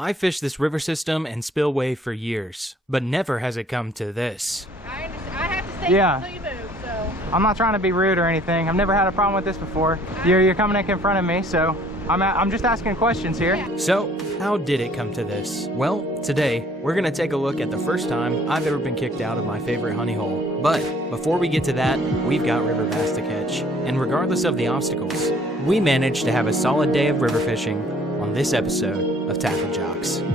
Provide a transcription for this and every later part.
I fished this river system and spillway for years, but never has it come to this. I understand. I have to stay until you move, so. I'm not trying to be rude or anything. I've never had a problem with this before. You're coming in confronting me, so I'm just asking questions here. Yeah. So, how did it come to this? Well, today, we're gonna take a look at the first time I've ever been kicked out of my favorite honey hole. But before we get to that, we've got river bass to catch. And regardless of the obstacles, we managed to have a solid day of river fishing on this episode of TackleJox.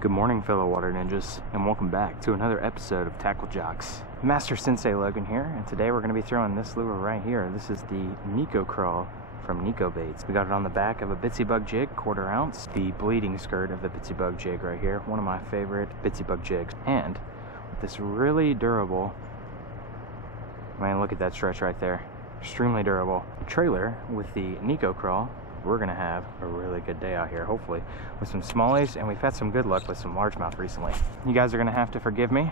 Good morning, fellow water ninjas, and welcome back to another episode of TackleJox. Master Sensei Logan here, and today we're going to be throwing this lure right here. This is the Nico Crawl from Nico Baits. We got it on the back of a bitsy bug jig, 1/4 ounce, the bleeding skirt of the bitsy bug jig right here, one of my favorite bitsy bug jigs. And with this really durable, man, look at that stretch right there, extremely durable trailer with the Nico Crawl, we're gonna have a really good day out here, hopefully, with some smallies, and we've had some good luck with some largemouth recently. You guys are gonna have to forgive me.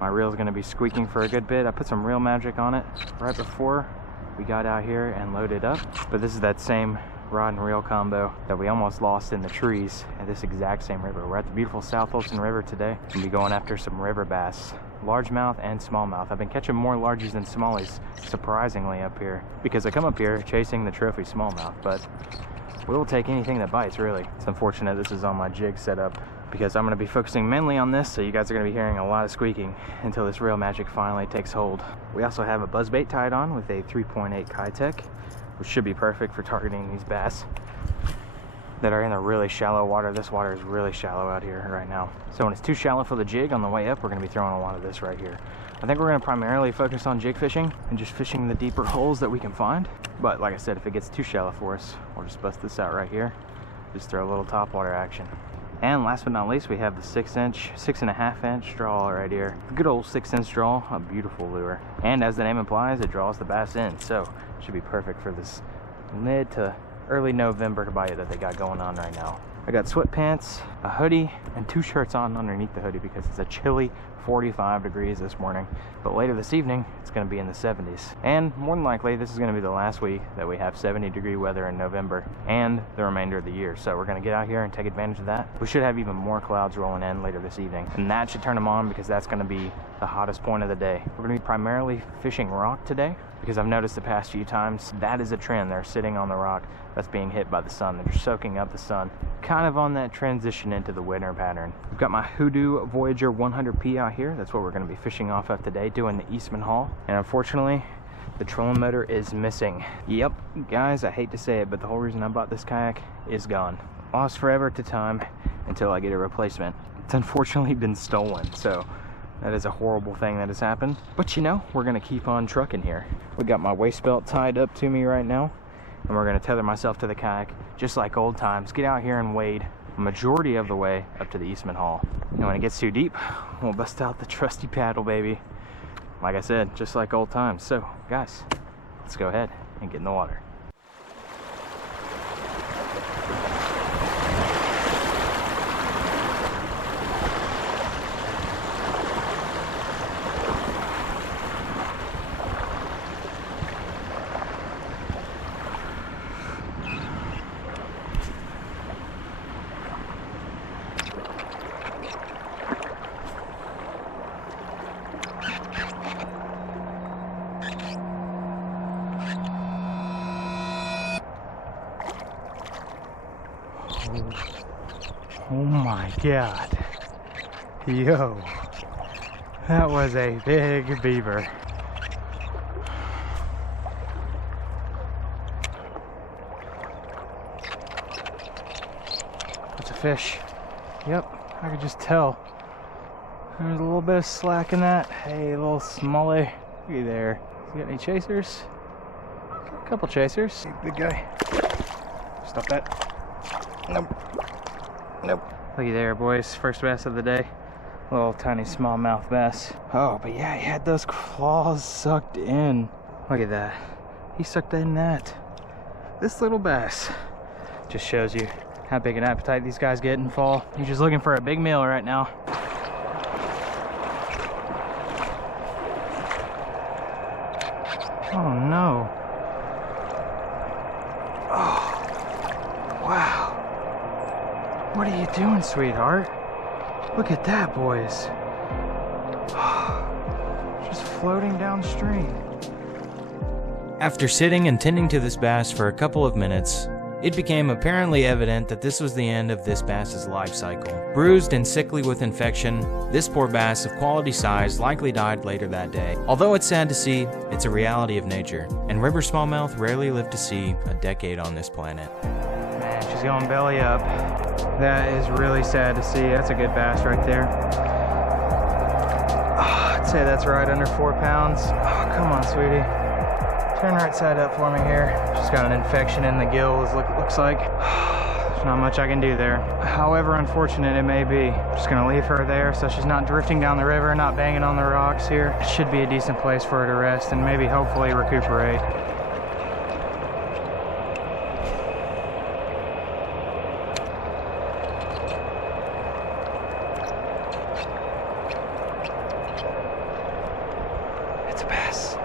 My reel's gonna be squeaking for a good bit. I put some reel magic on it right before we got out here and loaded up, but this is that same rod and reel combo that we almost lost in the trees at this exact same river. We're at the beautiful South Holston River today. We'll be going after some river bass, largemouth and smallmouth. I've been catching more largies than smallies, surprisingly, up here, because I come up here chasing the trophy smallmouth, but we'll take anything that bites, really. It's unfortunate this is on my jig setup, because I'm going to be focusing mainly on this, so you guys are going to be hearing a lot of squeaking until this reel magic finally takes hold. We also have a buzzbait tied on with a 3.8 Kitech, which should be perfect for targeting these bass that are in the really shallow water. This water is really shallow out here right now. So when it's too shallow for the jig on the way up, we're going to be throwing a lot of this right here. I think we're going to primarily focus on jig fishing and just fishing the deeper holes that we can find. But like I said, if it gets too shallow for us, we'll just bust this out right here. Just throw a little topwater action. And last but not least, we have the 6.5 inch draw right here. Good old 6-inch draw, a beautiful lure. And as the name implies, it draws the bass in. So it should be perfect for this mid to early November bite that they got going on right now. I got sweatpants, a hoodie, and 2 shirts on underneath the hoodie because it's a chilly 45 degrees this morning. But later this evening, it's going to be in the 70s. And more than likely, this is going to be the last week that we have 70-degree weather in November and the remainder of the year. So we're going to get out here and take advantage of that. We should have even more clouds rolling in later this evening. And that should turn them on because that's going to be the hottest point of the day. We're going to be primarily fishing rock today because I've noticed the past few times that is a trend. They're sitting on the rock that's being hit by the sun. They're soaking up the sun. Kind of on that transition into the winter pattern. We've got my Hoodoo Voyager 100P out here. That's what we're going to be fishing off of today, doing the Eastman haul. And unfortunately, the trolling motor is missing. Yep, guys, I hate to say it, but the whole reason I bought this kayak is gone. Lost forever to time until I get a replacement. It's unfortunately been stolen, so that is a horrible thing that has happened. But you know, we're going to keep on trucking here. We got my waist belt tied up to me right now, and we're going to tether myself to the kayak just like old times. Get out here and wade a majority of the way up to the Eastman Hall. And when it gets too deep, we'll bust out the trusty paddle, baby. Like I said, just like old times. So, guys, let's go ahead and get in the water. Oh my God. Yo, that was a big beaver. That's a fish. Yep, I could just tell. There's a little bit of slack in that. Hey, a little smallie. Looky there. You got any chasers? Got a couple chasers. Hey, big guy. Stop that. Nope. Nope. Looky there, boys. First bass of the day. Little tiny smallmouth bass. Oh, but yeah, he had those claws sucked in. Look at that. He sucked in that. This little bass just shows you how big an appetite these guys get in fall. He's just looking for a big meal right now. Oh no. Oh, wow. What are you doing, sweetheart? Look at that, boys. Just floating downstream. After sitting and tending to this bass for a couple of minutes, it became apparently evident that this was the end of this bass's life cycle. Bruised and sickly with infection, this poor bass of quality size likely died later that day. Although it's sad to see, it's a reality of nature, and river smallmouth rarely live to see a decade on this planet. Man, she's going belly up. That is really sad to see. That's a good bass right there. Oh, I'd say that's right under 4 pounds. Oh, come on, sweetie. Turn right side up for me here. She's got an infection in the gills, looks like. There's not much I can do there. However unfortunate it may be. I'm just gonna leave her there so she's not drifting down the river, not banging on the rocks here. It should be a decent place for her to rest and maybe hopefully recuperate. It's a bass.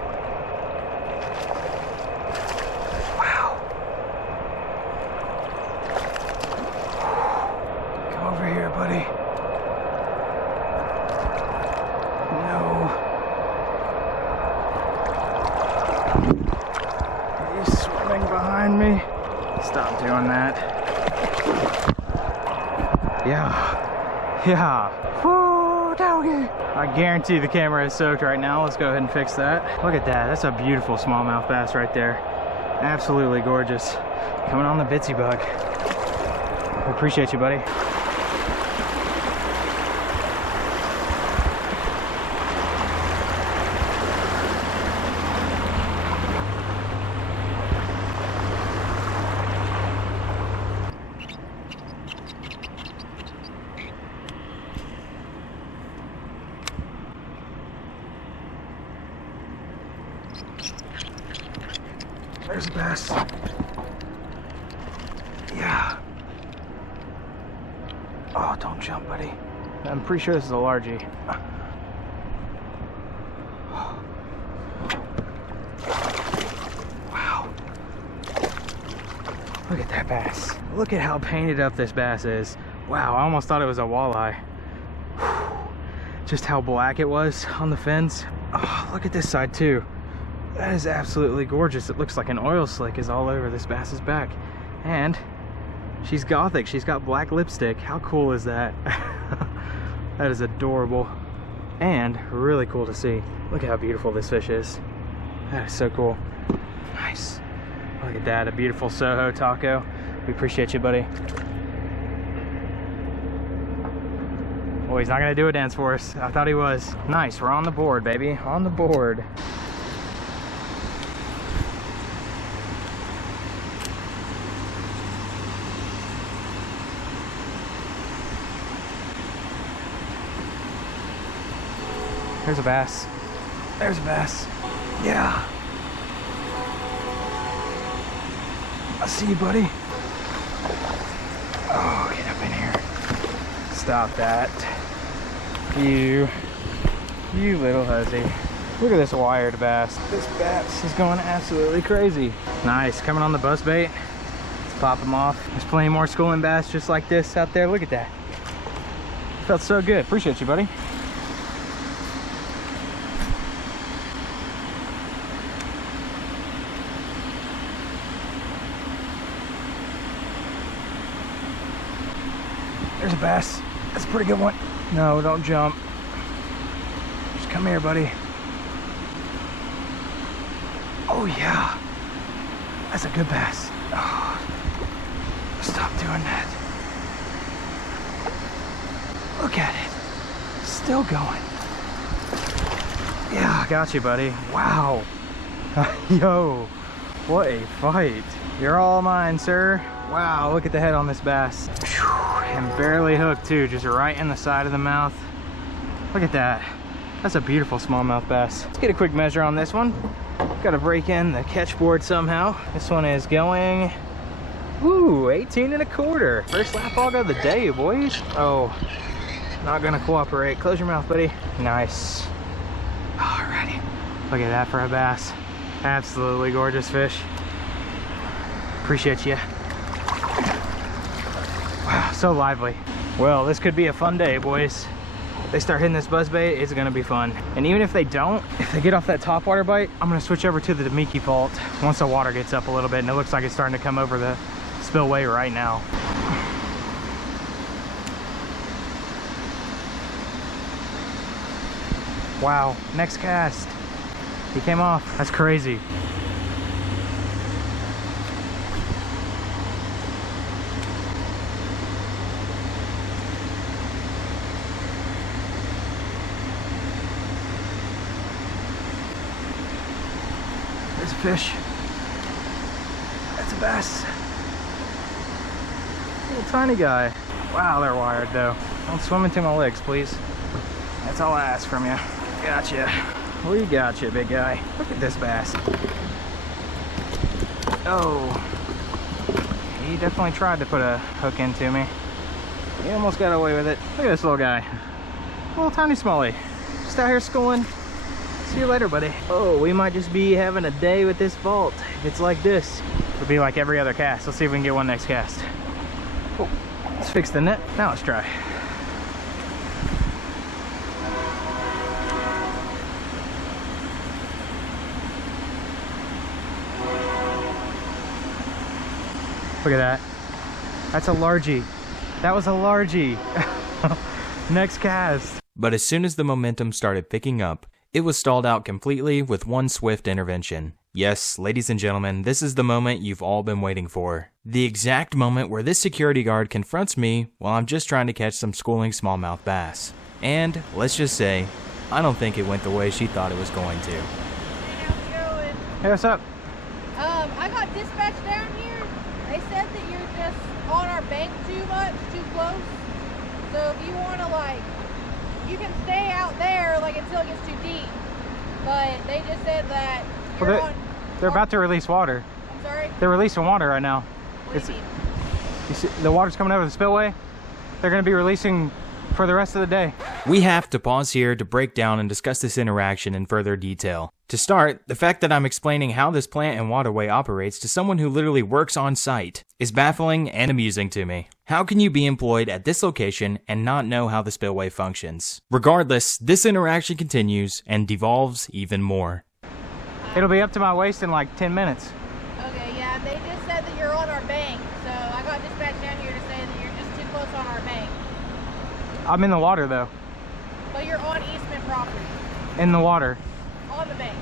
Buddy. No. He's swimming behind me. Stop doing that. Yeah. Woo, doggy. I guarantee the camera is soaked right now. Let's go ahead and fix that. Look at that. That's a beautiful smallmouth bass right there. Absolutely gorgeous. Coming on the bitsy bug. I appreciate you, buddy. There's a bass. Yeah. Oh, don't jump, buddy. I'm pretty sure this is a largie. Wow. Look at that bass. Look at how painted up this bass is. Wow, I almost thought it was a walleye. Just how black it was on the fins. Oh, look at this side too. That is absolutely gorgeous. It looks like an oil slick is all over this bass's back. And she's gothic. She's got black lipstick. How cool is that? That is adorable. And really cool to see. Look at how beautiful this fish is. That is so cool. Nice. Look at that, a beautiful Soho taco. We appreciate you, buddy. Oh, he's not gonna do a dance for us. I thought he was. Nice, we're on the board, baby. On the board. There's a bass. There's a bass. Yeah. I see you, buddy. Oh, get up in here. Stop that. You little hussy. Look at this wired bass. This bass is going absolutely crazy. Nice, coming on the buzz bait. Let's pop them off. There's plenty more schooling bass just like this out there. Look at that. Felt so good. Appreciate you, buddy. There's a bass. That's a pretty good one. No, don't jump. Just come here, buddy. Oh yeah. That's a good bass. Oh, stop doing that. Look at it. Still going. Yeah, got you, buddy. Wow. Yo, what a fight. You're all mine, sir. Wow, look at the head on this bass. Whew, and barely hooked too, just right in the side of the mouth. Look at that. That's a beautiful smallmouth bass. Let's get a quick measure on this one. Got to break in the catch board somehow. This one is going, ooh, 18 1/4. First lap hog of the day, boys. Oh, not gonna cooperate. Close your mouth, buddy. Nice. Alrighty. Look at that for a bass. Absolutely gorgeous fish. Appreciate you. Wow, so lively. Well, this could be a fun day, boys. If they start hitting this buzzbait, it's gonna be fun. And even if they don't, if they get off that topwater bite, I'm gonna switch over to the Demiki fault once the water gets up a little bit, and it looks like it's starting to come over the spillway right now. Wow, next cast. He came off. That's crazy. There's a fish. That's a bass. Little tiny guy. Wow, they're wired though. Don't swim into my legs, please. That's all I ask from you. Gotcha. We gotcha, big guy. Look at this bass. Oh. He definitely tried to put a hook into me. He almost got away with it. Look at this little guy. Little tiny smallie. Just out here schooling. See you later, buddy. Oh, we might just be having a day with this vault. If it's like this, it'll be like every other cast. Let's see if we can get one next cast. Oh, let's fix the net. Now let's try. Look at that. That's a largie. That was a largie. Next cast. But as soon as the momentum started picking up, it was stalled out completely with one swift intervention. Yes, ladies and gentlemen, this is the moment you've all been waiting for. The exact moment where this security guard confronts me while I'm just trying to catch some schooling smallmouth bass. And, let's just say, I don't think it went the way she thought it was going to. Hey, how's it going? Hey, what's up? I got dispatched down here. They said that you're just on our bank too much, too close. So if you want to, like, you can stay out there, like, until it gets too deep. But they just said that you're Well, they're about to release water. I'm sorry? They're releasing water right now. What do you mean? You see, the water's coming over the spillway. They're going to be releasing for the rest of the day. We have to pause here to break down and discuss this interaction in further detail. To start, the fact that I'm explaining how this plant and waterway operates to someone who literally works on site is baffling and amusing to me. How can you be employed at this location and not know how the spillway functions? Regardless, this interaction continues and devolves even more. It'll be up to my waist in like 10 minutes. Okay, yeah, they just said that you're on our bank. So I got dispatched down here to say that you're just too close on our bank. I'm in the water though. But you're on Eastman property. In the water. On the bank.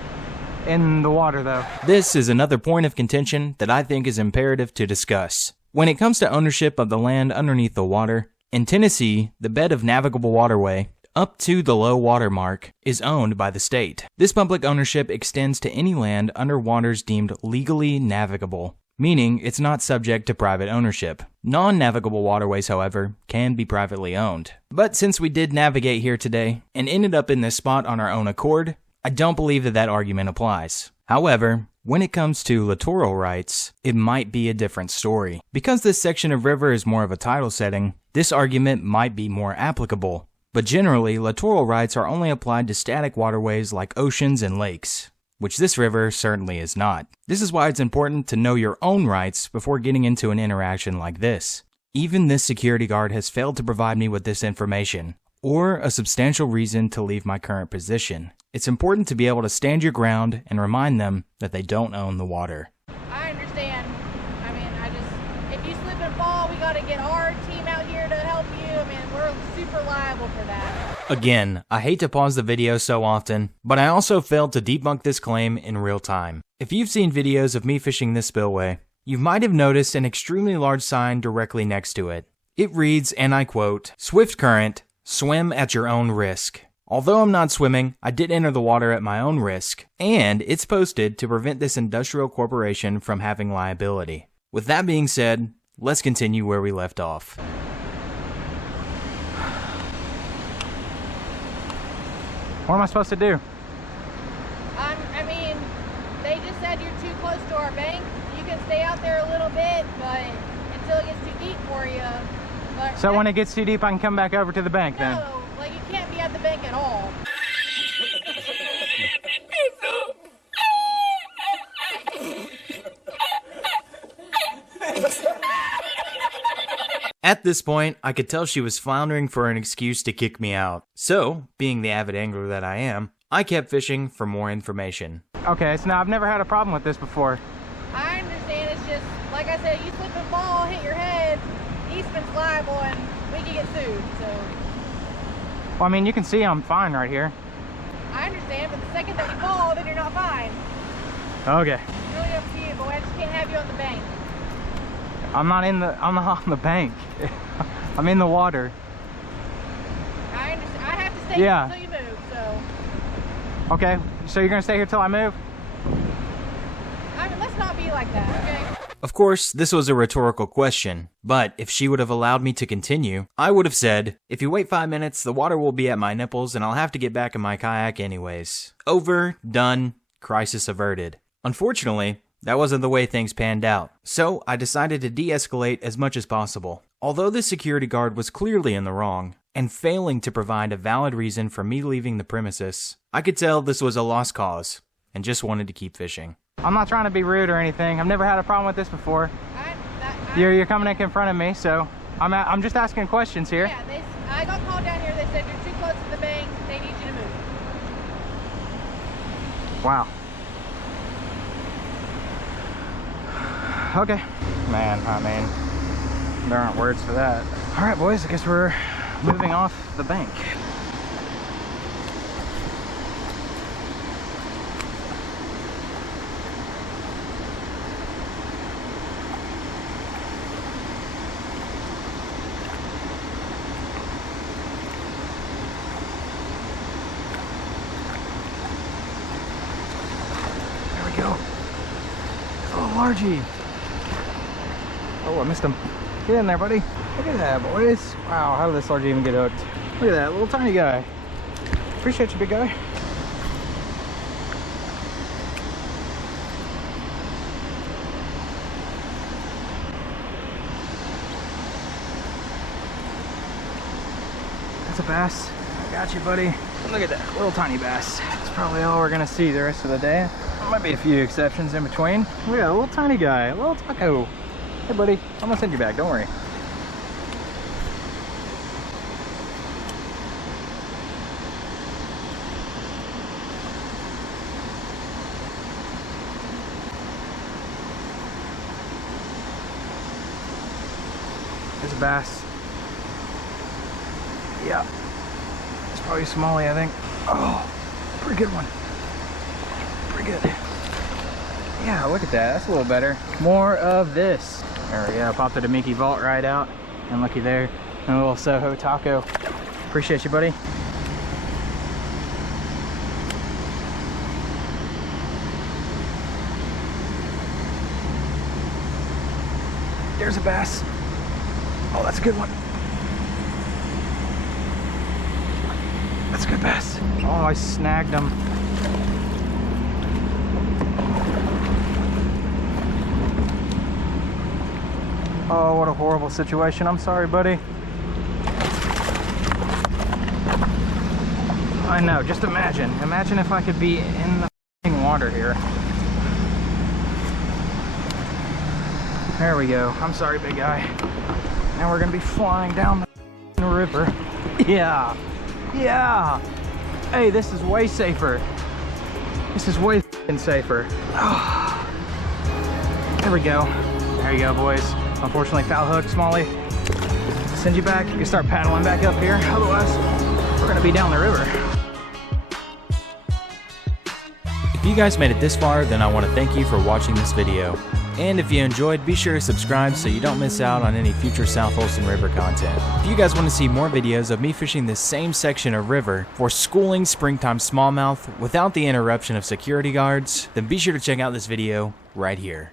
In the water though. This is another point of contention that I think is imperative to discuss. When it comes to ownership of the land underneath the water, in Tennessee, the bed of navigable waterway up to the low water mark is owned by the state. This public ownership extends to any land under waters deemed legally navigable, meaning it's not subject to private ownership. Non-navigable waterways, however, can be privately owned. But since we did navigate here today and ended up in this spot on our own accord, I don't believe that argument applies. However, when it comes to littoral rights, it might be a different story. Because this section of river is more of a tidal setting, this argument might be more applicable. But generally, littoral rights are only applied to static waterways like oceans and lakes, which this river certainly is not. This is why it's important to know your own rights before getting into an interaction like this. Even this security guard has failed to provide me with this information, or a substantial reason to leave my current position. It's important to be able to stand your ground and remind them that they don't own the water. I understand. I mean, if you slip and fall, we got to get our team out here to help you. I mean, we're super liable for that. Again, I hate to pause the video so often, but I also failed to debunk this claim in real time. If you've seen videos of me fishing this spillway, you might have noticed an extremely large sign directly next to it. It reads, and I quote, "Swift current, Swim at your own risk. Although I'm not swimming, I did enter the water at my own risk, and it's posted to prevent this industrial corporation from having liability. With that being said, let's continue where we left off. What am I supposed to do? I mean, they just said you're too close to our bank. You can stay out there a little bit, but until it gets too deep for you. But So when it gets too deep, I can come back over to the bank then? no, like you can't be at the bank at all. At this point, I could tell she was floundering for an excuse to kick me out. So, being the avid angler that I am, I kept fishing for more information. Okay, so now I've never had a problem with this before. I understand, it's just, like I said, you slip and fall, hit your head, Eastman's liable and we can get sued, so. Well, I mean, you can see I'm fine right here. I understand, but the second that you fall, then you're not fine. Okay. It's really up to you, but I just can't have you on the bank. I'm not on the bank. I'm in the water. I understand, I have to stay Yeah. until you move, so. Okay, so you're gonna stay here till I move? I mean, let's not be like that, okay? Of course, this was a rhetorical question, but if she would have allowed me to continue, I would have said, if you wait 5 minutes, the water will be at my nipples and I'll have to get back in my kayak anyways. Over, done, crisis averted. Unfortunately, that wasn't the way things panned out, so I decided to de-escalate as much as possible. Although the security guard was clearly in the wrong, and failing to provide a valid reason for me leaving the premises, I could tell this was a lost cause, and just wanted to keep fishing. I'm not trying to be rude or anything. I've never had a problem with this before. You're coming in confronting me, so I'm just asking questions here. Yeah, I got called down here, they said you're too close to the bank, they need you to move. Wow. Okay. Man, I mean, there aren't words for that. All right, boys, I guess we're moving off the bank. There we go. Oh, largie. Oh, I missed him. Get in there, buddy. Look at that, boys. Wow, how did this large even get hooked? Look at that little tiny guy. Appreciate you, big guy. That's a bass. I got you, buddy. Look at that little tiny bass. That's probably all we're gonna see the rest of the day. There might be a few exceptions in between. Look at that little tiny guy, a little taco. Hey buddy, I'm gonna send you back, don't worry. There's a bass. Yeah. It's probably a smallie, I think. Oh, pretty good one. Pretty good. Yeah, look at that. That's a little better. More of this. There we go. Popped a Demiki Vault right out. And looky there. And a little Soho taco. Appreciate you, buddy. There's a bass. Oh, that's a good one. That's a good bass. Oh, I snagged him. Oh, what a horrible situation. I'm sorry, buddy. I know, just imagine. Imagine if I could be in the f***ing water here. There we go. I'm sorry, big guy. Now we're gonna be flying down the river. Yeah. Yeah. Hey, this is way safer. This is way f***ing safer. Oh. There we go. There you go, boys. Unfortunately, foul hook, smallie. Send you back. You can start paddling back up here. Otherwise, we're gonna be down the river. If you guys made it this far, then I want to thank you for watching this video. And if you enjoyed, be sure to subscribe so you don't miss out on any future South Holston River content. If you guys want to see more videos of me fishing this same section of river for schooling springtime smallmouth without the interruption of security guards, then be sure to check out this video right here.